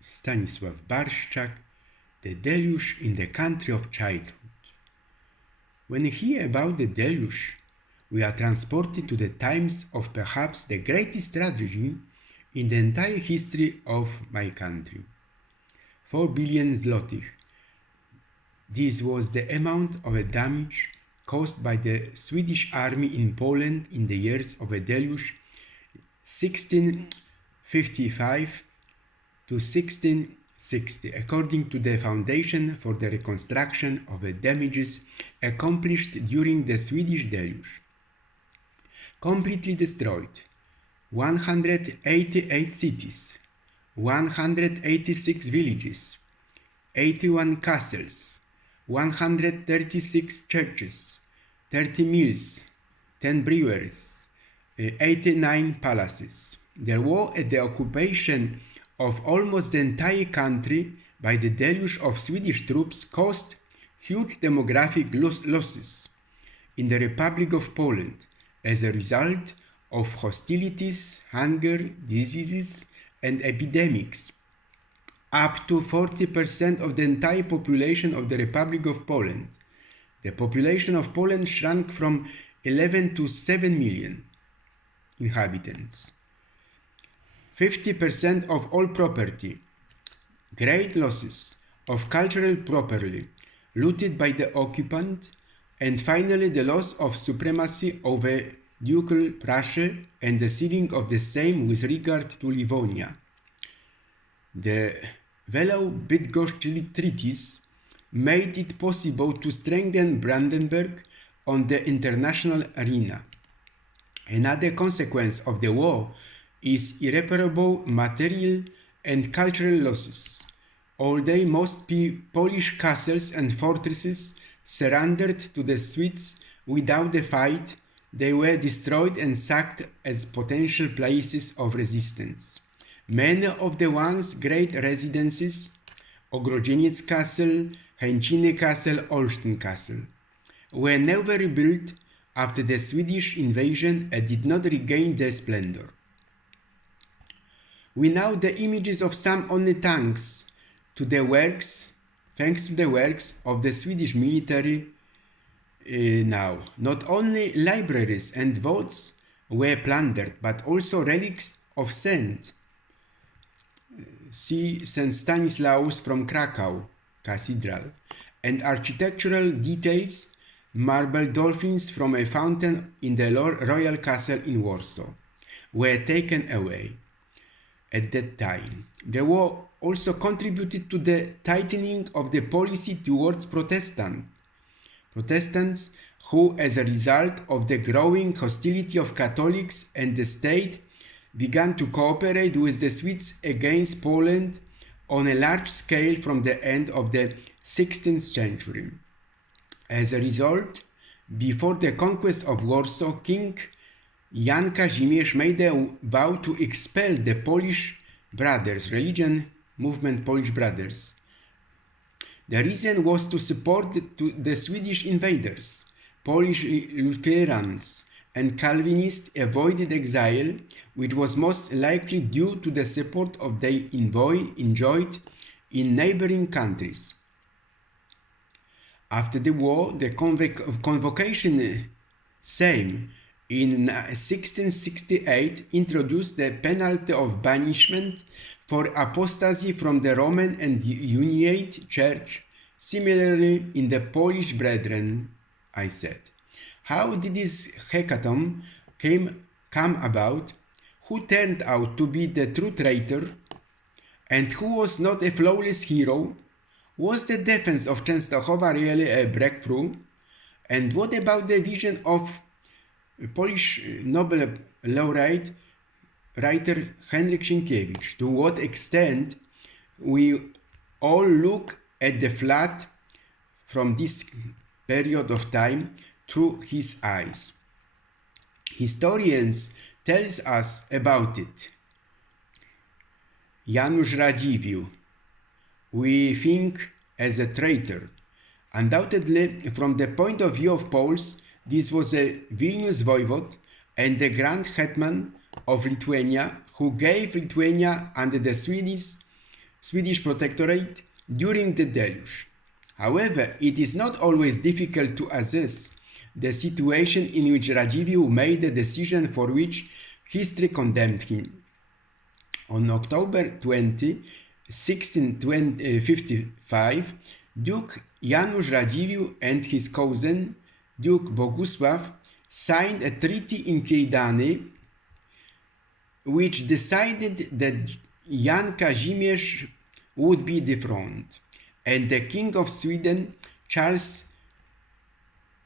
Stanisław Barszczak, The Deluge in the Country of Childhood. When we hear about the deluge, we are transported to the times of perhaps the greatest tragedy in the entire history of my country. 4 billion zlotych. This was the amount of a damage caused by the Swedish army in Poland in the years of a deluge 1655 to 1660, according to the Foundation for the Reconstruction of the Damages accomplished during the Swedish deluge. Completely destroyed 188 cities, 186 villages, 81 castles, 136 churches, 30 mills, 10 breweries, 89 palaces. The war and the occupation of almost the entire country by the deluge of Swedish troops caused huge demographic losses in the Republic of Poland as a result of hostilities, hunger, diseases, and epidemics. Up to 40% of the entire population of the Republic of Poland. The population of Poland shrunk from 11 to 7 million inhabitants. 50% of all property, great losses of cultural property looted by the occupant, and finally the loss of supremacy over Ducal Prussia and the sealing of the same with regard to Livonia. The Velow-Bydgoszcz treaties made it possible to strengthen Brandenburg on the international arena. Another consequence of the war is irreparable material and cultural losses. Although most Polish castles and fortresses surrendered to the Swedes without a fight, they were destroyed and sacked as potential places of resistance. Many of the once great residences, Ogrodzieniec Castle, Chęciny Castle, Olsztyn Castle, were never rebuilt after the Swedish invasion and did not regain their splendor. We know the images of some only thanks to the works of the Swedish military now. Not only libraries and vaults were plundered, but also relics of saints. See St. Stanislaus from Krakow Cathedral, and architectural details, marble dolphins from a fountain in the Royal Castle in Warsaw, were taken away. At that time, the war also contributed to the tightening of the policy towards Protestants who, as a result of the growing hostility of Catholics and the state, began to cooperate with the Swedes against Poland on a large scale from the end of the 16th century. As a result, before the conquest of Warsaw, King Jan Kazimierz made a vow to expel the Polish Brothers, religion movement Polish Brothers. The reason was to support the Swedish invaders. Polish Lutherans and Calvinists avoided exile, which was most likely due to the support of they enjoyed in neighboring countries. After the war, the Convocation Sejm in 1668 introduced the penalty of banishment for apostasy from the Roman and Uniate Church. Similarly, in the Polish Brethren, I said. How did this hecatomb come about? Who turned out to be the true traitor? And who was not a flawless hero? Was the defense of Częstochowa really a breakthrough? And what about the vision of Polish Nobel laureate writer Henryk Sienkiewicz? To what extent we all look at the flood from this period of time through his eyes. Historians tell us about it. Janusz Radziwiłł, we think, as a traitor. Undoubtedly, from the point of view of Poles, this was a Vilnius voivode and the Grand Hetman of Lithuania who gave Lithuania under the Swedes Swedish protectorate during the deluge. However, it is not always difficult to assess the situation in which Radziwiłł made the decision for which history condemned him. On October 20, 1655, Duke Janusz Radziwiłł and his cousin, Duke Bogusław, signed a treaty in Kiełdany which decided that Jan Kazimierz would be dethroned, and the King of Sweden, Charles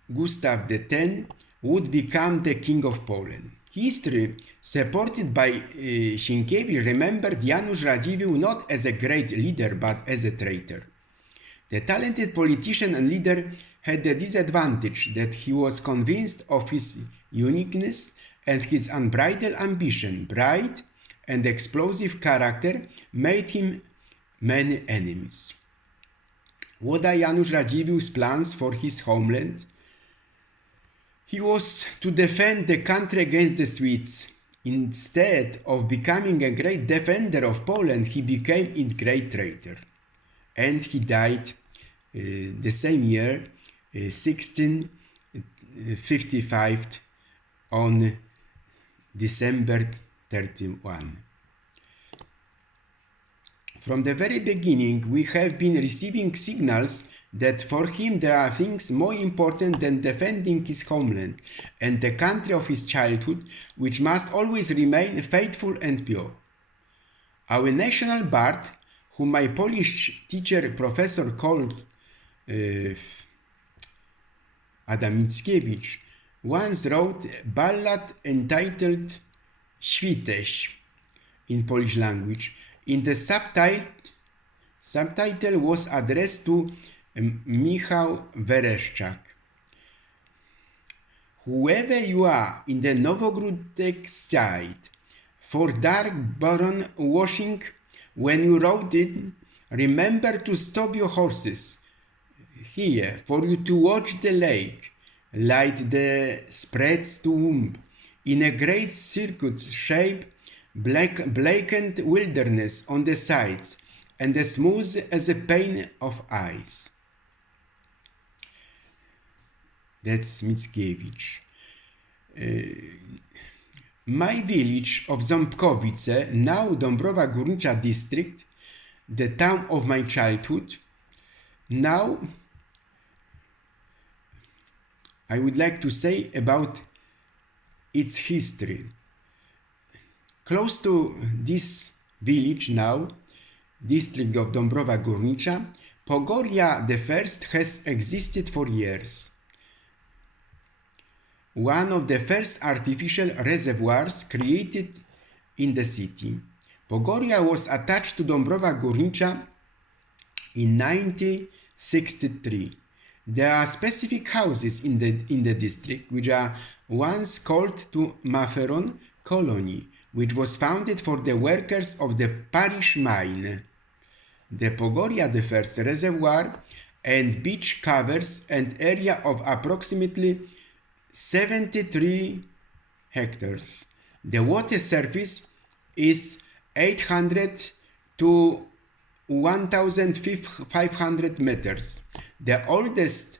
Gustav X, would become the King of Poland. History, supported by Sienkiewicz, remembered Janusz Radziwiłł not as a great leader but as a traitor. The talented politician and leader had the disadvantage that he was convinced of his uniqueness, and his unbridled ambition, bright and explosive character made him many enemies. What are Janusz Radziwiłł's plans for his homeland? He was to defend the country against the Swedes. Instead of becoming a great defender of Poland, he became its great traitor. And he died the same year, 1655, on December 31. From the very beginning, we have been receiving signals that for him there are things more important than defending his homeland and the country of his childhood, which must always remain faithful and pure. Our national bard, whom my Polish teacher professor called Adam Mickiewicz, once wrote a ballad entitled Świteś in Polish language. In the subtitle was addressed to Michał Wereszczak. Whoever you are in the Nowogródek side, for dark baron washing, when you rode it, remember to stop your horses here for you to watch the lake, light the spreads to womb, in a great circuit shape, blackened wilderness on the sides, and as smooth as a pane of ice. That's Mickiewicz. My village of Ząbkowice, now Dąbrowa Górnicza district, the town of my childhood, now I would like to say about its history. Close to this village now, district of Dąbrowa Górnicza, Pogoria I has existed for years. One of the first artificial reservoirs created in the city. Pogoria was attached to Dąbrowa Górnicza in 1963. There are specific houses in the district which are once called to Maferon Colony, which was founded for the workers of the parish mine. The Pogoria I reservoir and beach covers an area of approximately 73 hectares. The water surface is 800 to 1,500 meters. The oldest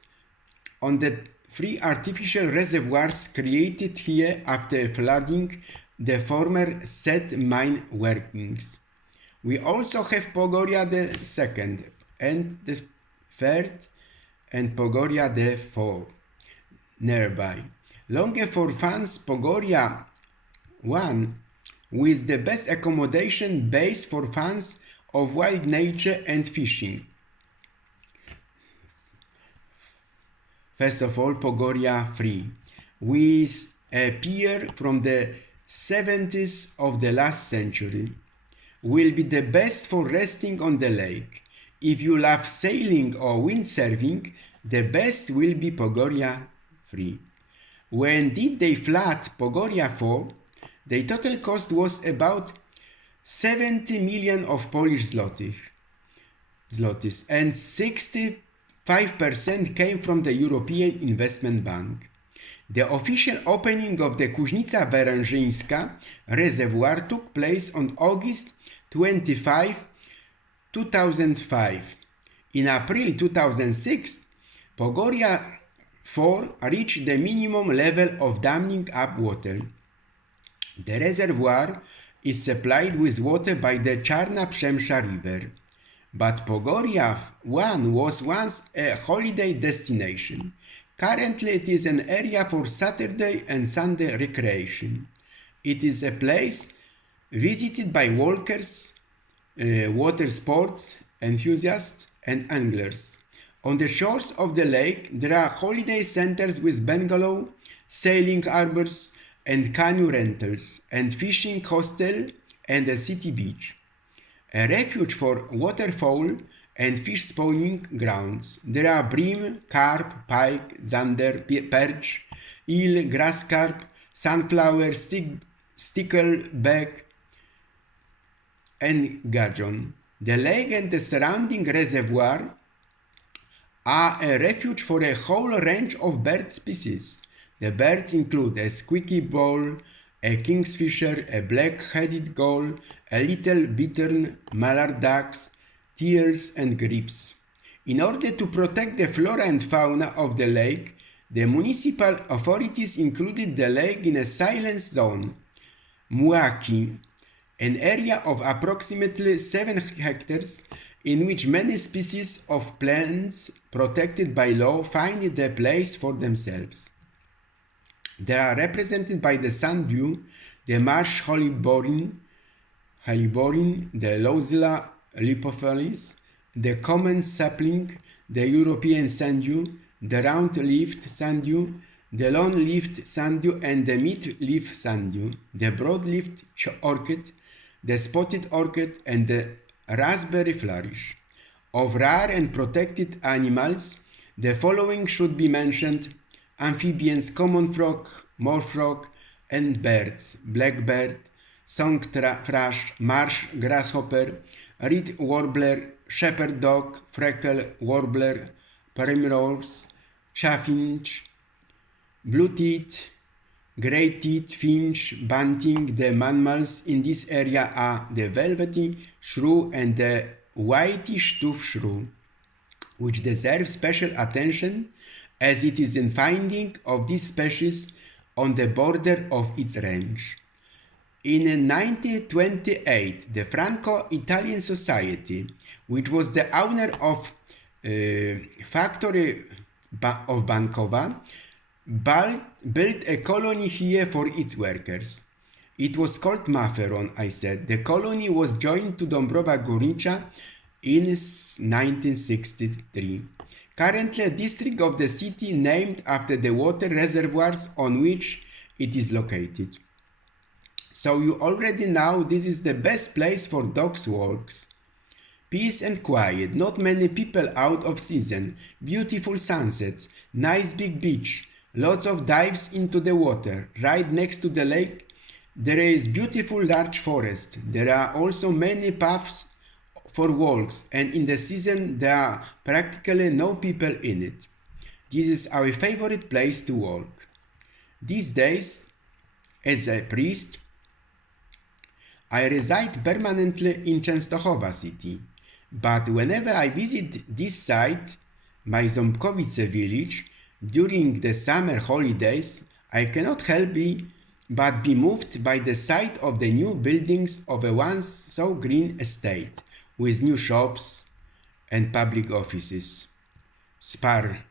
on the 3 artificial reservoirs created here after flooding the former said mine workings. We also have Pogoria II and the third and Pogoria IV nearby. Longer for fans, Pogoria I, with the best accommodation base for fans of wild nature and fishing. First of all, Pogoria III, with a pier from the 70s of the last century, will be the best for resting on the lake. If you love sailing or windsurfing, the best will be Pogoria III. When did they flood Pogoria IV, the total cost was about 70 million of Polish zlotys, and 65% came from the European Investment Bank. The official opening of the Kuźnica Węgrzyńska reservoir took place on August 25, 2005. In April 2006, Pogoria 4 reached the minimum level of damming up water. The reservoir is supplied with water by the Czarna Przemsza River, but Pogoria 1 was once a holiday destination. Currently it is an area for Saturday and Sunday recreation. It is a place visited by walkers, water sports enthusiasts and anglers. On the shores of the lake, there are holiday centers with bungalow, sailing harbors, and canoe rentals, and fishing hostel and a city beach. A refuge for waterfowl and fish spawning grounds. There are bream, carp, pike, zander, perch, eel, grass carp, sunflower, stickleback, and gudgeon. The lake and the surrounding reservoir are a refuge for a whole range of bird species. The birds include a squeaky owl, a kingfisher, a black-headed gull, a little bittern, mallard ducks, teals, and grebes. In order to protect the flora and fauna of the lake, the municipal authorities included the lake in a silence zone, Muaki, an area of approximately 7 hectares in which many species of plants protected by law find their place for themselves. They are represented by the sanddew, the marsh hollyborine, the Lozella lipophalis, the common sapling, the European sanddew, the round-leaved sanddew, the long-leaved sanddew and the mid-leaf sanddew, the broad-leaved orchid, the spotted orchid and the raspberry flourish. Of rare and protected animals, the following should be mentioned: amphibians, common frog, moor frog, and birds: blackbird, song thrush, marsh grasshopper, reed warbler, shepherd dog, freckle warbler, primrose, chaffinch, blue-teeth, grey-teeth finch, bunting. The mammals in this area are the velvety shrew and the whitish tooth shrew, which deserve special attention as it is in finding of this species on the border of its range. In 1928, the Franco-Italian Society, which was the owner of factory of Bankova, built a colony here for its workers. It was called Maferon, I said. The colony was joined to Dąbrowa Górnicza in 1963. Currently a district of the city named after the water reservoirs on which it is located. So you already know this is the best place for dogs' walks. Peace and quiet, not many people out of season, beautiful sunsets, nice big beach, lots of dives into the water. Right next to the lake there is beautiful large forest. There are also many paths for walks, and in the season there are practically no people in it. This is our favorite place to walk. These days, as a priest, I reside permanently in Częstochowa city, but whenever I visit this site, my Ząbkowice village, during the summer holidays, I cannot help but be moved by the sight of the new buildings of a once so green estate, with new shops and public offices. Spar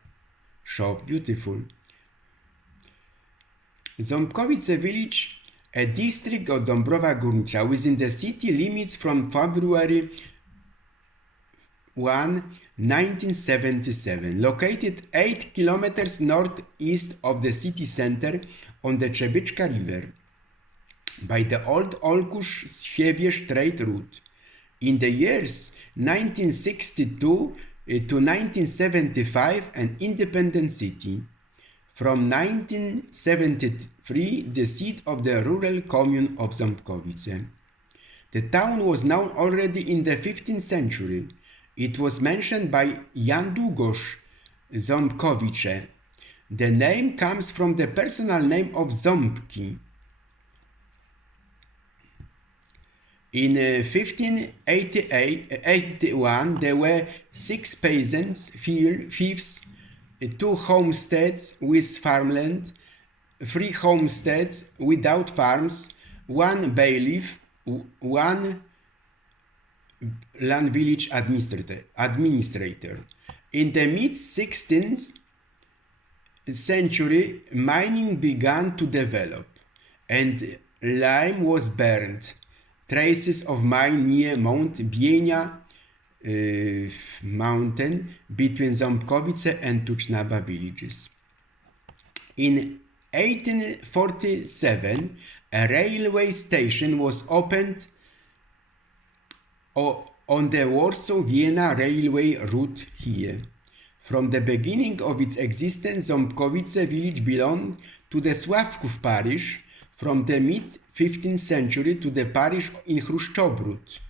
shop, beautiful. Ząbkowice village, a district of Dąbrowa Górnicza within the city limits from February 1, 1977, located 8 kilometers northeast of the city center on the Trzebyczka River, by the old Olkusz-Siewierz trade route. In the years 1962 to 1975, an independent city. From 1973, the seat of the rural commune of Ząbkowice. The town was known already in the 15th century. It was mentioned by Jan Długosz Ząbkowice. The name comes from the personal name of Ząbki. In 1581, there were 6 peasants, fiefs, 2 homesteads with farmland, 3 homesteads without farms, 1 bailiff, 1 land village administrator. In the mid-16th century, mining began to develop, and lime was burned. Traces of mine near Mount Bienia mountain between Ząbkowice and Tucznawa villages. In 1847, a railway station was opened on the Warsaw-Vienna railway route here. From the beginning of its existence, Ząbkowice village belonged to the Sławków parish from the mid-15th century to the parish in Chruszczobród.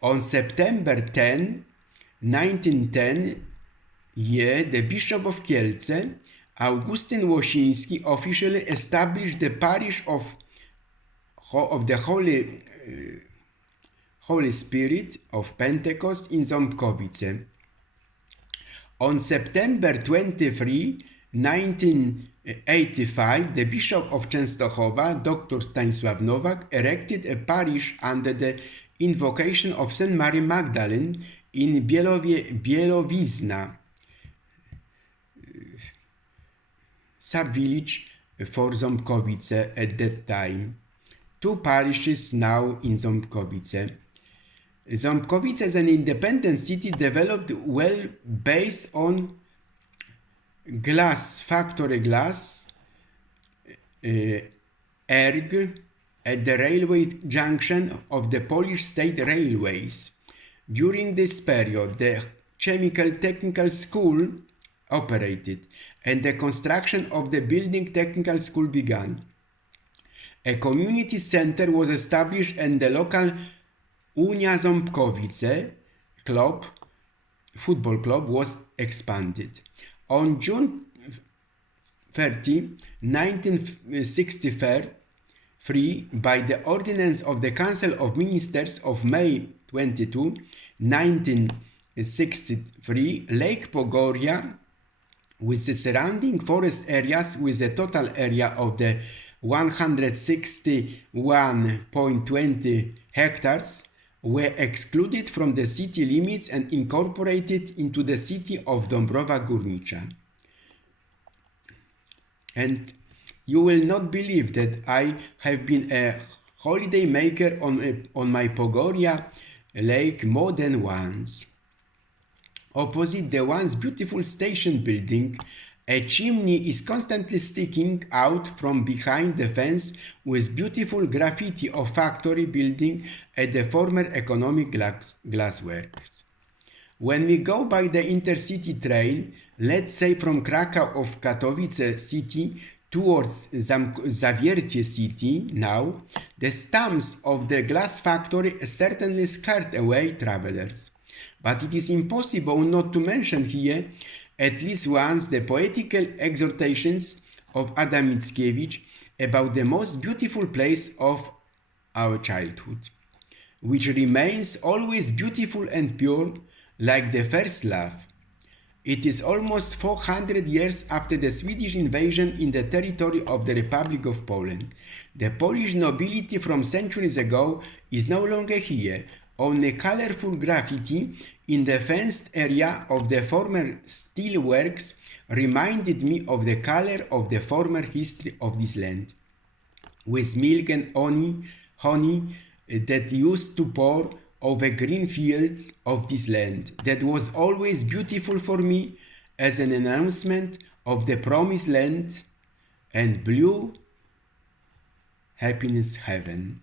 On September 10, 1910, the Bishop of Kielce, Augustyn Łosiński, officially established the parish of the Holy Spirit of Pentecost in Ząbkowice. On September 23, 1985, the Bishop of Częstochowa, Dr. Stanisław Nowak, erected a parish under the invocation of St. Mary Magdalene in Bielowizna, sub-village for Ząbkowice at that time. 2 parishes now in Ząbkowice. Ząbkowice as an independent city developed well based on glass, factory glass, ERG, at the railway junction of the Polish state railways. During this period, the Chemical Technical School operated, and the construction of the Building Technical School began. A community center was established, and the local Unia Ząbkowice football club was expanded. On June 30, 1963, by the ordinance of the Council of Ministers of May 22, 1963, Lake Pogoria, with the surrounding forest areas with a total area of the 161.20 hectares, were excluded from the city limits and incorporated into the city of Dąbrowa Górnicza. And you will not believe that I have been a holiday maker on my Pogoria lake more than once. Opposite the once beautiful station building, a chimney is constantly sticking out from behind the fence with beautiful graffiti of factory building at the former economic glassworks. When we go by the intercity train, let's say from Krakow of Katowice city towards Zawiercie city now, the stumps of the glass factory certainly scare away travelers. But it is impossible not to mention here at least once the poetical exhortations of Adam Mickiewicz about the most beautiful place of our childhood, which remains always beautiful and pure like the first love. It is almost 400 years after the Swedish invasion in the territory of the Republic of Poland. The Polish nobility from centuries ago is no longer here. Only colorful graffiti in the fenced area of the former steelworks reminded me of the color of the former history of this land, with milk and honey that used to pour over green fields of this land, that was always beautiful for me as an announcement of the promised land and blue happiness heaven.